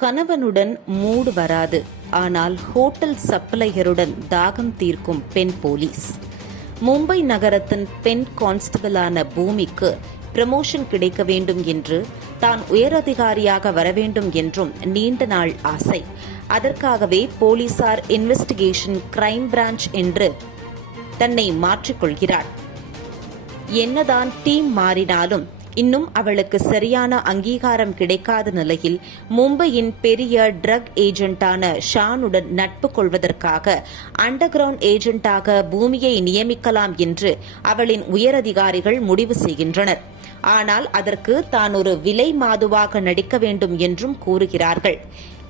கணவனுடன் மூடு வராது. ஆனால் ஹோட்டல் சப்ளையருடன் தாகம் தீர்க்கும் பெண் போலீஸ். மும்பை நகரத்தின் பெண் கான்ஸ்டபிளான பூமிக்கு ப்ரமோஷன் கிடைக்க வேண்டும் என்று தான் உயரதிகாரியாக வர வேண்டும் என்றும் நீண்ட நாள் ஆசை. அதற்காகவே போலீசார் இன்வெஸ்டிகேஷன் கிரைம் பிரான்ச் என்று தன்னை மாற்றிக்கொள்கிறார் என்னதான் டீம் மாறினாலும் இன்னும் அவளுக்கு சரியான அங்கீகாரம் கிடைக்காத நிலையில் மும்பையின் பெரிய ட்ரக் ஏஜென்ட்டான ஷானுடன் நட்பு கொள்வதற்காக அண்டர் கிரவுண்ட் ஏஜென்ட்டாக பூமியை நியமிக்கலாம் என்று அவளின் உயரதிகாரிகள் முடிவு செய்கின்றனர். ஆனால் அதற்கு தான் ஒரு விலை மாதுவாக நடிக்க வேண்டும் என்றும் கூறுகிறார்கள்.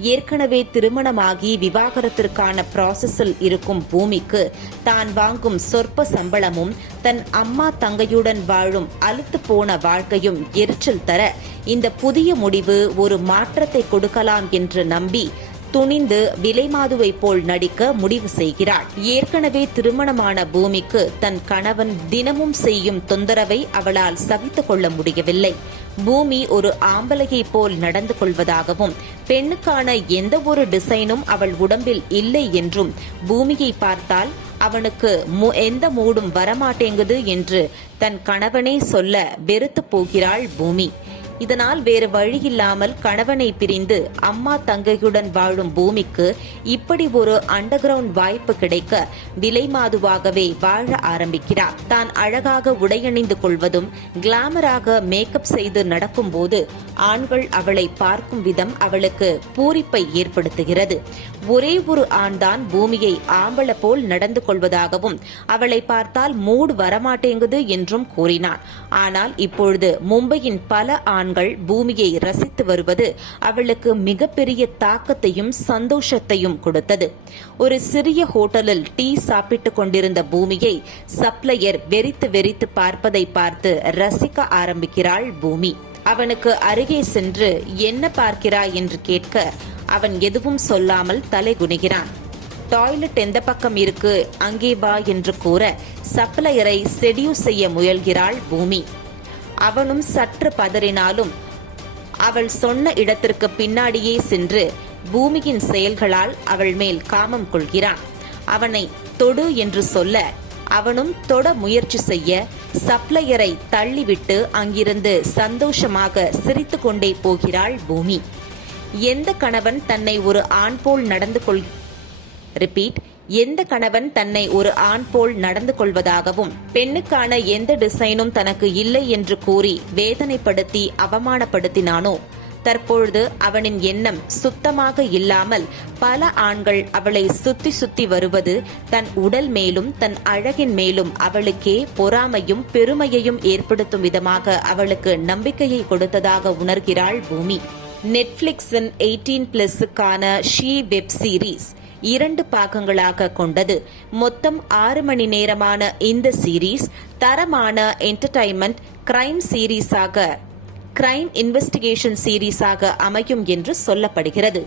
ஏற்கனவே திருமணமாகி விவாகரத்திற்கான ப்ராசஸில் இருக்கும் பூமிக்கு தான் வாங்கும் சொற்ப சம்பளமும் தன் அம்மா தங்கையுடன் வாழும் அழுத்து போன வாழ்க்கையும் எரிச்சல் தர இந்த புதிய முடிவு ஒரு மாற்றத்தை கொடுக்கலாம் என்று நம்பி துணிந்து விலைமாதுவை போல் நடிக்க முடிவு செய்கிறாள் ஏற்கனவே திருமணமான பூமிக்கு தன் கணவன் தினமும் செய்யும் தொந்தரவை அவளால் சகித்துக் கொள்ள முடியவில்லை. பூமி ஒரு ஆம்பளையை போல் நடந்து கொள்வதாகவும் பெண்ணுக்கான எந்த ஒரு டிசைனும் அவள் உடம்பில் இல்லை என்றும் பூமியை பார்த்தால் அவனுக்கு எந்த மூடும் வரமாட்டேங்குது என்று தன் கணவனே சொல்ல வெறுத்து போகிறாள் பூமி. இதனால் வேறு வழியில்லாமல் கணவனை பிரிந்து அம்மா தங்கையுடன் வாழும் பூமிக்கு இப்படி ஒரு அண்டர் கிரவுண்ட் வாய்ப்பு கிடைக்க விலைமாதுவாகவே வாழ ஆரம்பிக்கிறார். தான் அழகாக உடையணிந்து கொள்வதும் கிளாமராக மேக்கப் செய்து நடக்கும்போது ஆண்கள் அவளை பார்க்கும் விதம் அவளுக்கு பூரிப்பை ஏற்படுத்துகிறது. ஒரே ஒரு ஆண்தான் பூமியை ஆம்பள போல் நடந்து கொள்வதாகவும் அவளை பார்த்தால் மூடு வரமாட்டேங்குது என்றும் கூறினான் ஆனால் இப்பொழுது மும்பையின் பல ஆண்கள் பூமியை ரசித்து வருவது அவளுக்கு மிகப்பெரிய தாக்கத்தையும் சந்தோஷத்தையும் கொடுத்தது. ஒரு சிறிய ஹோட்டலில் டீ சாப்பிட்டுக் கொண்டிருந்த பூமியை சப்ளையர் வெறித்து வெறித்து பார்ப்பதை பார்த்து ரசிக்க ஆரம்பிக்கிறாள் பூமி. அவனுக்கு அருகே சென்று என்ன பார்க்கிறாய்? என்று கேட்க அவன் எதுவும் சொல்லாமல் தலை குனிகிறான் டாய்லெட் எந்த பக்கம் இருக்கு? அங்கே வா என்று கூற சப்ளையரை செடியூஸ் செய்ய முயல்கிறாள் பூமி. அவனும் சற்று பதறினாலும் அவள் சொன்ன இடத்திற்கு பின்னாடியே சென்று பூமியின் செயல்களால் அவள் மேல் காமம் கொள்கிறான். அவனை தொடு என்று சொல்ல அவனும் தொட முயற்சி செய்ய சப்ளையரை தள்ளிவிட்டு அங்கிருந்து சந்தோஷமாக சிரித்து கொண்டே போகிறாள் பூமி. எந்த கணவன் தன்னை ஒரு ஆண் போல் நடந்து கொள் ரிப்பீட் எந்த கணவன் தன்னை ஒரு ஆண் போல் நடந்து கொள்வதாகவும் பெண்ணுக்கான எந்த டிசைனும் தனக்கு இல்லை என்று கூறி வேதனைப்படுத்தி அவமானப்படுத்தினானோ? தற்பொழுது அவனின் எண்ணம் சுத்தமாக இல்லாமல் பல ஆண்கள் அவளை சுத்தி சுத்தி வருவது தன் உடல் மேலும் தன் அழகின் மேலும் அவளுக்கே பொறாமையும் பெருமையையும் ஏற்படுத்தும் விதமாக அவளுக்கு நம்பிக்கையை கொடுத்ததாக உணர்கிறாள் பூமி. நெட்ஃபிளிக்ஸின் எயிட்டீன் பிளஸுக்கான ஷீ வெப் சீரிஸ் இரண்டு பாகங்களாக கொண்டது. மொத்தம் ஆறு மணி நேரமான இந்த சீரீஸ் தரமான என்டர்டைன்மெண்ட் கிரைம் சீரீஸாக கிரைம் இன்வெஸ்டிகேஷன் சீரீஸாக அமையும் என்று சொல்லப்படுகிறது.